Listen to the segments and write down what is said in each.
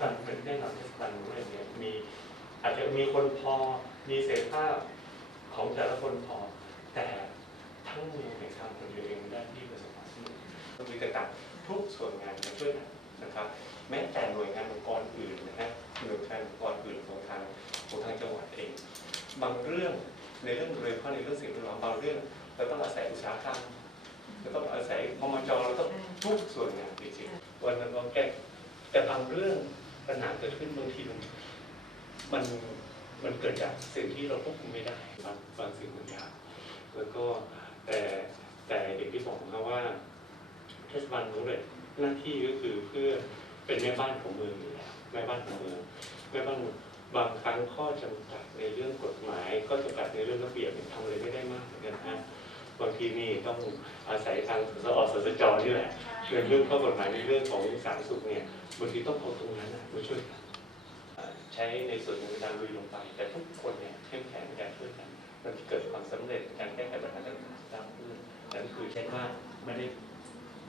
บาลเป็นแน่นอนเทศบาลอะไรเนี่ยมีอาจจะมีคนพอมีเสรีภาพของแต่ละคนพอ แต่ทั้งเมืองในทางคนเดียวเองได้ที่ประสบความสำเร็จมีกระตัทุกส่วนงานมาช่วยกันนะครับ แม้แต่หน่วยงานองค์กรอื่นนะฮะหน่วยงานองค์กรอื่นของทางของทางจังหวัดเอง บางเรื่องในเรื่องโดยเฉพาะในเรื่องสิ่งแวดล้อมบางเรื่องเราต้องอาศัยอุตสาหกรรมเราต้องอาศัยพมจเราต้องทุกส่วนงานจริงๆวันนั้นเราแก้แต่บางเรื่อง ปัญหาเกิดขึ้นบางทีมันมันเกิดจากสิ่งที่เราควบคุมไม่ได้บางบางสิ่งบางอย่างแล้วก็แต่แต่อย่างที่บอกนะว่าเทศบาลรู้เลยหน้าที่ก็คือเพื่อเป็นแม่บ้านของเมืองอยู่แล้วแม่บ้านของเมืองแม่บ้านบางครั้งข้อจำกัดในเรื่องกฎหมายข้อจำกัดในเรื่องระเบียบทำอะไรไม่ได้มากเหมือนกันนะ บางทีนี่ต้องอาศัยทางสอสสจนี่แหละในเรื่องข้อกฎหมายในเรื่องของสาธารณสุขเนี่ยบางทีต้องเอาตรงนั้นนะมาช่วยกันเอ่อใช้ในส่วนของการลุยลงไป แต่ทุกคนเนี่ยเข้มแข็งกันช่วยกันมันจะเกิดความสำเร็จในการแก้ไขปัญหาต่างๆได้ขึ้นนั่นคือใช่ว่าไม่ได้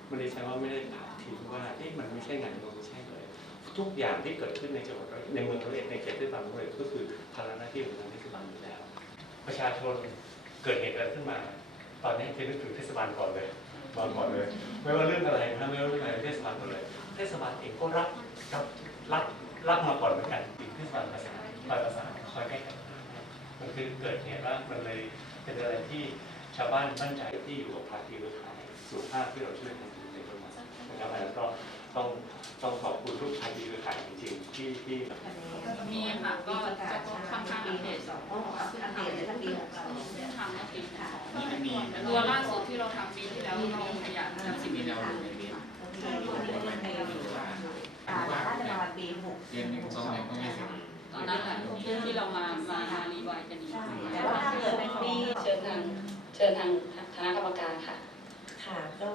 ไม่ได้ใช้ว่าไม่ได้ถามทิ้งว่าที่มันไม่ใช่งานมันไม่ใช่เลย ทุกอย่างที่เกิดขึ้นในจังหวัดร้อยในเมืองร้อยเอ็ดในเขตเทศบาลร้อยเอ็ดก็คือภาระหน้าที่ของทางเทศบาลอยู่แล้ว ประชาชนเกิดเหตุอะไรขึ้นมา ตอนนี้จะนึกถึงเทศบาลก่อนเลยมาก่อนเลย ไม่ว่าเรื่องอะไรนะไม่ว่าเรื่องอะไรเทศบาลก่อนเลย เทศบาลเองก็รับรับรับรับมาก่อนเหมือนกันเทศบาลประสานคอยประสานคอยแก้ไขมันคือเกิดเหตุว่ามันเลยเป็นอะไรที่ชาวบ้านมั่นใจที่อยู่กับภาคีเครือข่ายสุขภาพที่เราช่วยกันในจังหวัดนะครับอันนั้นก็ต้องต้องขอบคุณทุกภาคีเครือข่ายจริงๆที่ที่มีค่ะก็จะค่อนข้างอัปเดตสอง เดตเลยทั้งปีหกสองทำแล้วปีค่ะนี่มันมีตัวล่าสุดที่เราทำปีที่แล้วเราขยันทำสิบปีแล้วอ่าน่าจะประมาณปีหกเรียนหนึ่งสองเนี่ยก็ไม่เสร็จตอนนั้นแหละที่เรามามารีวายกันอีแต่ว่าถ้าเกิดมีเชิญทางเชิญทางคณะกรรมการค่ะ ค่ะก็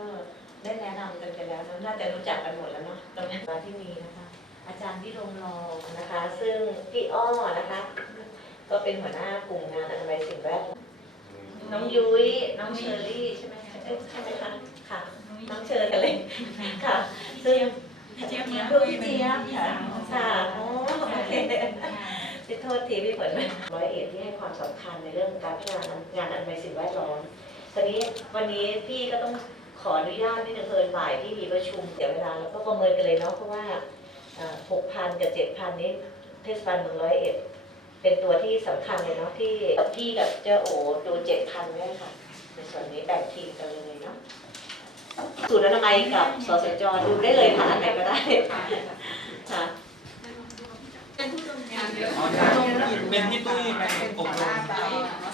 ได้แนะนำกันไปแล้วน่าจะรู้จักกันหมดแล้วเนาะตรงนี้ที่มีนะคะ อาจารย์ที่รงรองนะคะ ซึ่งพี่อ้อนะคะ ก็เป็นหัวหน้ากลุ่มงานอนามัยสิ่งแวดล้อมน้องยุ้ยน้องเชอรี่ใช่ไหมคะเอ๊ะใช่ไหมคะค่ะ น้องเชอกันเลยค่ะ ซึ่งพี่เจี๊ยบดูพี่เจี๊ยบค่ะค่ะโอ้โอเคขอโทษทีพี่ฝนร้อยเอ็ดที่ให้ความสำคัญในเรื่องการพัฒนางานอนามัยสิ่งแวดล้อมทีนี้วันนี้พี่ก็ต้องขออนุญาตนิดนึงเพิ่นบ่ายที่มีประชุมเสียเวลาแล้วก็ประเมินกันเลยเนาะเพราะว่าหกพันกับเจ็ดพันนี้เทศบาลเมืองร้อยเอ็ด เป็นตัวที่สำคัญเลยเนาะที่พี่กับเจ้าโอดูเจ็ดพันไว้ค่ะ ในส่วนนี้แบ่งทีมกันเลยเนาะสูตรอนามัยกับสสจดูได้เลยค่ะอันไหนก็ได้ค่ะเป็นผู้ดำเนินงานเยอะอ๋อใช่เป็นที่ตุ้ยไปอบรม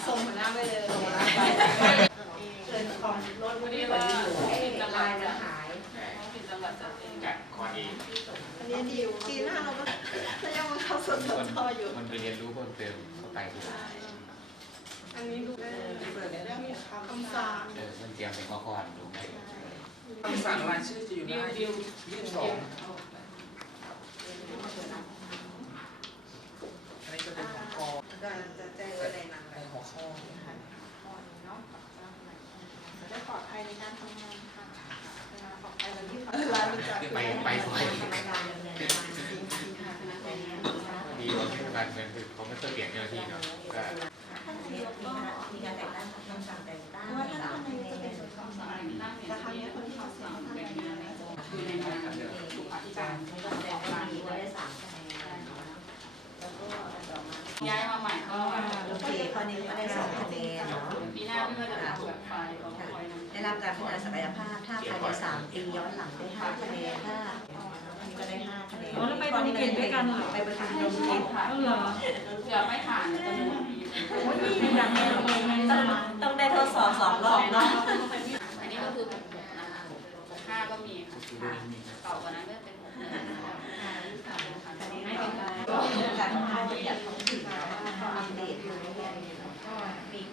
ส่งหัวหน้าไปเลยส่งหัวหน้าไปเชิญของรถวันที่นี้ว่าว่าให้ปิดจังหวัลาดยจะจะหายปิด จังหวัดจัดเองกับคอดีอันนี้ดีปีหน้าเราก็เรายังมาเข้าสดทออยู่มันไปเรียนรู้เพิ่มเติมเข้าไปดูอันนี้ดูได้เปิดในเรื่องคำสั่งเออมันเตรียมเป็นข้อข้อดูได้คำสั่งรายชื่อจะอยู่หดิน้าวดิวยี่สิบสองอันนี้จะเป็นของกอจะจะแจ้งไว้ในนั้น ในหัวข้อ จะได้ปลอดภัยในการทำงานค่ะเวลาปลอดภัยวันที่ร้านมันจะ ไปไปซอยกรรมการดำเนินการเงินคือเขาไม่เคยเปลี่ยนเจ้าหน้าที่เนาะก็มีการแต่งตั้งคำสั่งแต่งตั้ง ย้ายมาใหม่ก็โอเคข้อนี้ก็ได้สองคะแนนเนาะปีหน้าพี่ก็จะเป็นแบบไฟของคอยนำได้รับการพัฒนาศักยภาพถ้าภายในสามปีย้อนหลังได้ห้าคะแนนถ้าอันนี้ก็ได้ห้าคะแนนอ๋อแล้วไปดมกลิ่นด้วยกันเหรอไปประชุมดมกลิ่นก็เหรอเผื่อไม่ผ่านจะมีโอ้ยมีอย่างเดียวเลยไงต้องต้องได้ทดสอบสองรอบเนาะอันนี้ก็คือหกหกนะคะหกห้าก็มีค่ะเก่ากว่านั้น